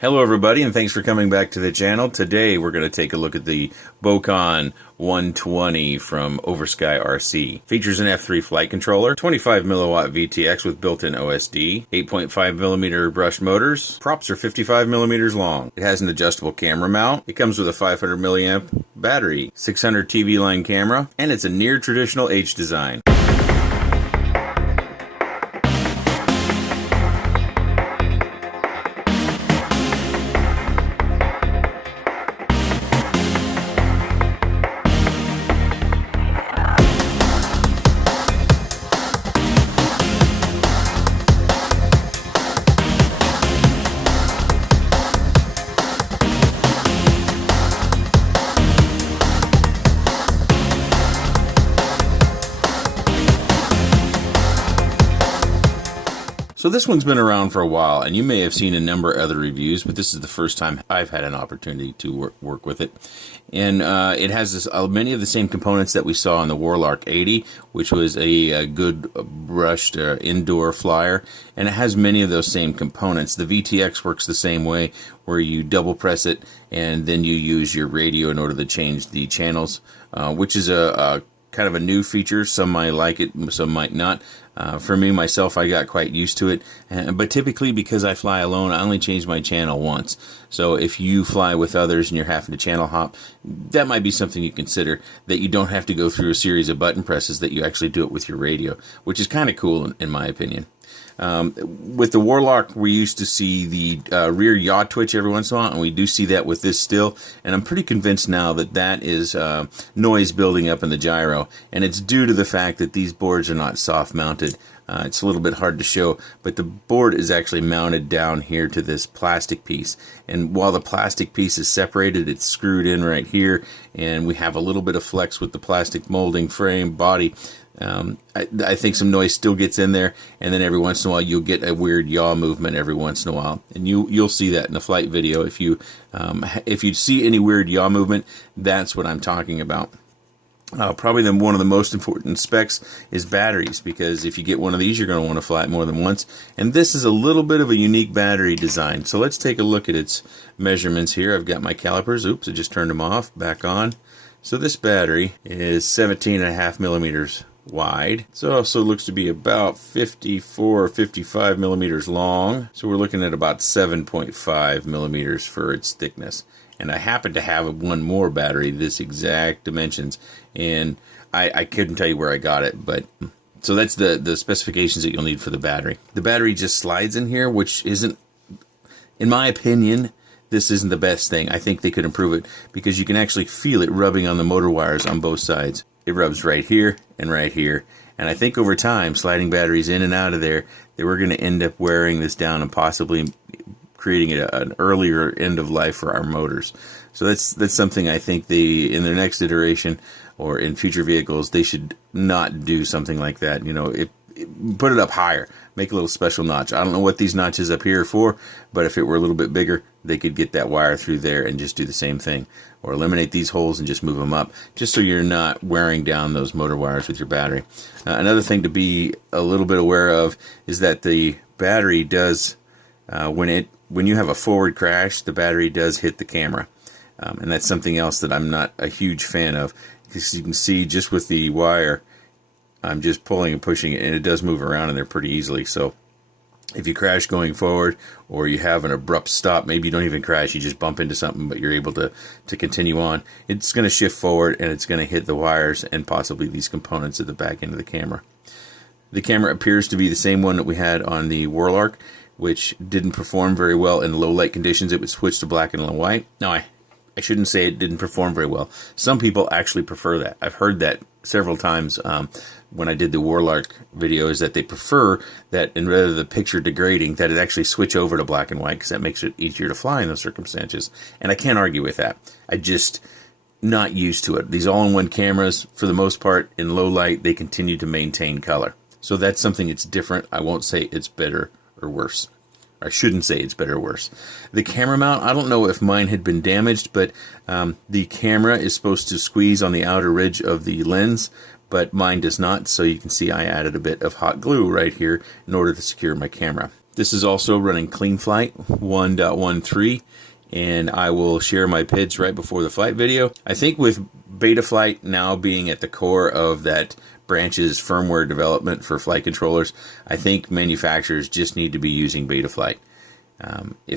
Hello everybody, and thanks for coming back to the channel. Today we're going to take a look at the Boecon 120 from OverSkyRC. Features an F3 flight controller, 25 milliwatt VTX with built-in OSD, 8.5 millimeter brushed motors, props are 55 millimeters long. It has an adjustable camera mount, it comes with a 500 milliamp battery, 600 TV line camera, and it's a near traditional H design. So this one's been around for a while, and you may have seen a number of other reviews, but this is the first time I've had an opportunity to work with it. And it has many of the same components that we saw in the Warlark 80, which was a good brushed indoor flyer, and it has many of those same components. The VTX works the same way, where you double press it, and then you use your radio in order to change the channels, which is a kind of a new feature. Some might like it, some might not. For me, myself, I got quite used to it. But typically, because I fly alone, I only change my channel once. So if you fly with others and you're having to channel hop, that might be something you consider, that you don't have to go through a series of button presses, that you actually do it with your radio, which is kind of cool in my opinion. With the Warlark, we used to see the rear yaw twitch every once in a while, and we do see that with this still, and I'm pretty convinced now that that is noise building up in the gyro, and it's due to the fact that these boards are not soft mounted. It's a little bit hard to show, but the board is actually mounted down here to this plastic piece, and while the plastic piece is separated, it's screwed in right here, and we have a little bit of flex with the plastic molding frame body. I think some noise still gets in there, and then every once in a while you'll get a weird yaw movement every once in a while, and you'll see that in the flight video. If you see any weird yaw movement, that's what I'm talking about. Probably one of the most important specs is batteries, because if you get one of these, you're going to want to fly it more than once, and this is a little bit of a unique battery design. So let's take a look at its measurements here. I've got my calipers. Oops, I just turned them off. Back on. So this battery is 17.5 millimeters wide. So it also looks to be about 54 or 55 millimeters long. So we're looking at about 7.5 millimeters for its thickness. And I happen to have one more battery, this exact dimensions, and I couldn't tell you where I got it, but so that's the specifications that you'll need for the battery. The battery just slides in here, which isn't, in my opinion, this isn't the best thing. I think they could improve it, because you can actually feel it rubbing on the motor wires on both sides. It rubs right here and right here. And I think over time, sliding batteries in and out of there, they were going to end up wearing this down and possibly creating an earlier end of life for our motors. So that's something I think in their next iteration or in future vehicles, they should not do something like that. You know, put it up higher, make a little special notch. I don't know what these notches up here are for, but if it were a little bit bigger, they could get that wire through there and just do the same thing, or eliminate these holes and just move them up, just so you're not wearing down those motor wires with your battery. Another thing to be a little bit aware of is that the battery does, when you have a forward crash, the battery does hit the camera, and that's something else that I'm not a huge fan of, because you can see just with the wire, I'm just pulling and pushing it, and it does move around in there pretty easily. So if you crash going forward, or you have an abrupt stop, maybe you don't even crash, you just bump into something, but you're able to continue on, it's going to shift forward, and it's going to hit the wires and possibly these components at the back end of the camera. The camera appears to be the same one that we had on the Warlark, which didn't perform very well in low light conditions. It would switch to black and white. Now, I shouldn't say it didn't perform very well. Some people actually prefer that. I've heard that several times when I did the Warlark videos, that they prefer that, and rather the picture degrading, that it actually switch over to black and white, because that makes it easier to fly in those circumstances. And I can't argue with that. I just not used to it. These all-in-one cameras, for the most part, in low light, they continue to maintain color. So that's something that's different. I won't say it's better or worse. I shouldn't say it's better or worse. The camera mount, I don't know if mine had been damaged, but the camera is supposed to squeeze on the outer ridge of the lens, but mine does not. So you can see I added a bit of hot glue right here in order to secure my camera. This is also running CleanFlight 1.13, and I will share my PIDs right before the flight video. I think with Betaflight now being at the core of that branch's firmware development for flight controllers, I think manufacturers just need to be using Betaflight.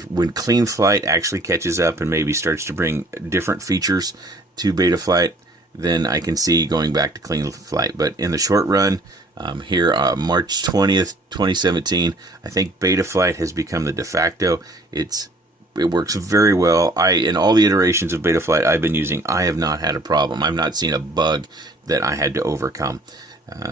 When CleanFlight actually catches up and maybe starts to bring different features to Betaflight, then I can see going back to CleanFlight. But in the short run, here March 20th, 2017, I think Betaflight has become the de facto. It works very well. In all the iterations of Betaflight I've been using, I have not had a problem. I've not seen a bug that I had to overcome.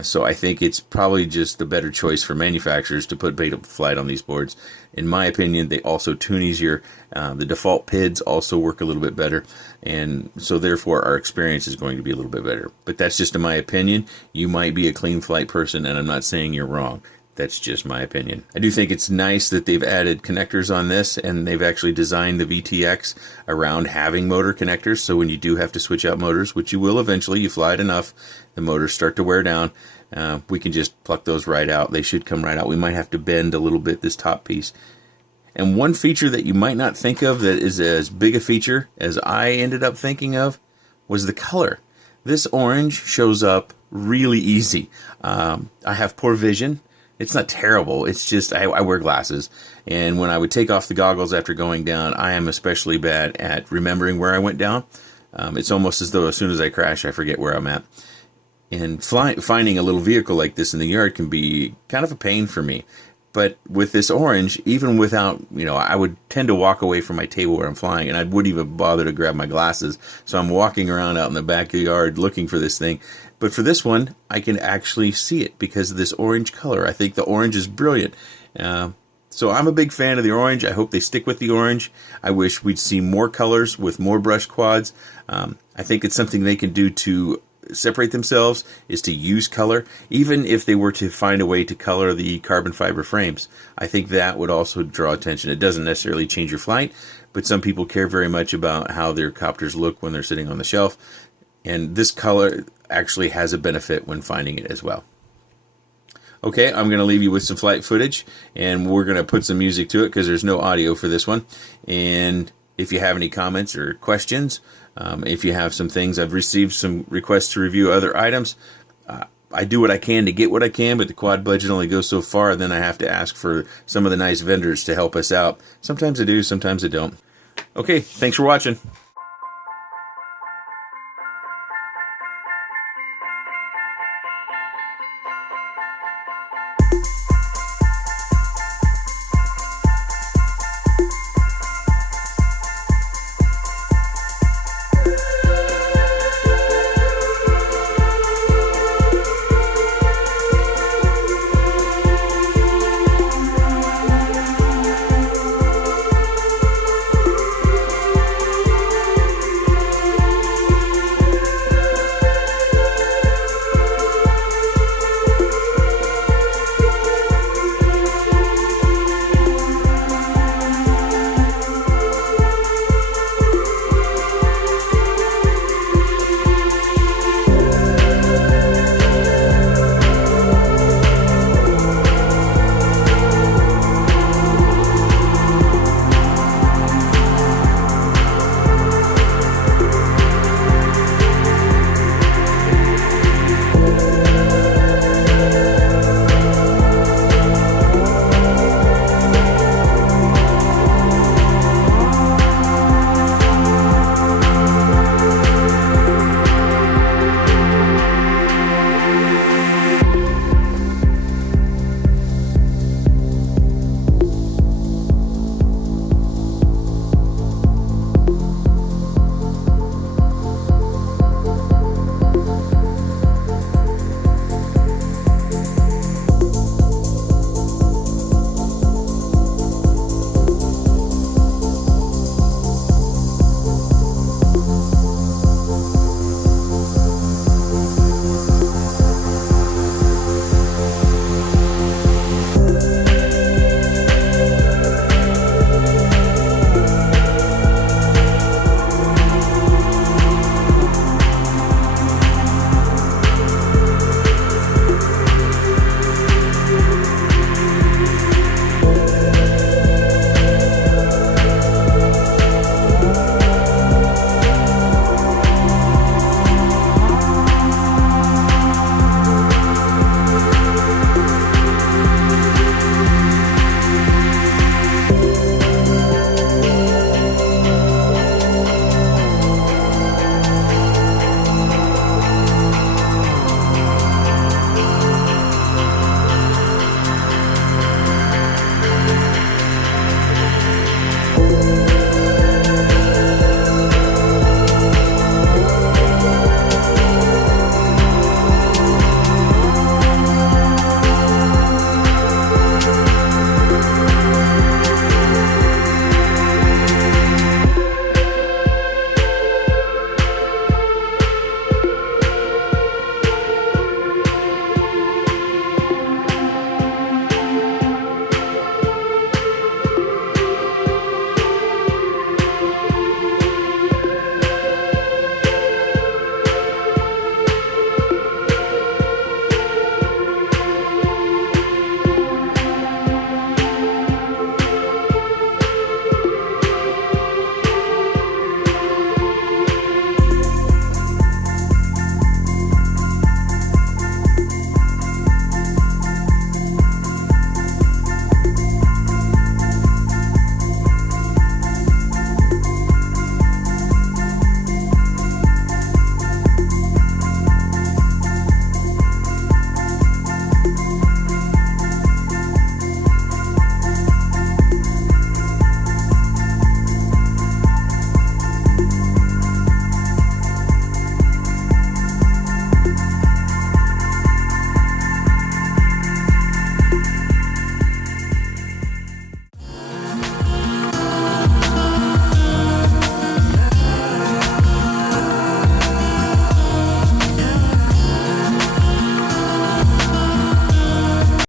So I think it's probably just the better choice for manufacturers to put Betaflight on these boards. In my opinion, they also tune easier. The default PIDs also work a little bit better, and so therefore our experience is going to be a little bit better. But that's just in my opinion. You might be a CleanFlight person, and I'm not saying you're wrong. That's just my opinion. I do think it's nice that they've added connectors on this, and they've actually designed the VTX around having motor connectors, so when you do have to switch out motors, which you will eventually, you fly it enough, the motors start to wear down, we can just pluck those right out. They should come right out. We might have to bend a little bit this top piece. And one feature that you might not think of that is as big a feature as I ended up thinking of was the color. This orange shows up really easy. I have poor vision. It's not terrible. It's just I wear glasses, and when I would take off the goggles after going down, I am especially bad at remembering where I went down. It's almost as though as soon as I crash, I forget where I'm at. And finding a little vehicle like this in the yard can be kind of a pain for me. But with this orange, even without, I would tend to walk away from my table where I'm flying, and I wouldn't even bother to grab my glasses. So I'm walking around out in the backyard looking for this thing. But for this one, I can actually see it because of this orange color. I think the orange is brilliant. So I'm a big fan of the orange. I hope they stick with the orange. I wish we'd see more colors with more brush quads. I think it's something they can do to separate themselves, is to use color. Even if they were to find a way to color the carbon fiber frames, I think that would also draw attention. It doesn't necessarily change your flight, but some people care very much about how their copters look when they're sitting on the shelf, and this color actually has a benefit when finding it as well. Okay, I'm going to leave you with some flight footage, and we're going to put some music to it because there's no audio for this one. And if you have any comments or questions, if you have some things, I've received some requests to review other items. I do what I can to get what I can, but the quad budget only goes so far. Then I have to ask for some of the nice vendors to help us out. Sometimes I do, sometimes I don't. Okay, thanks for watching.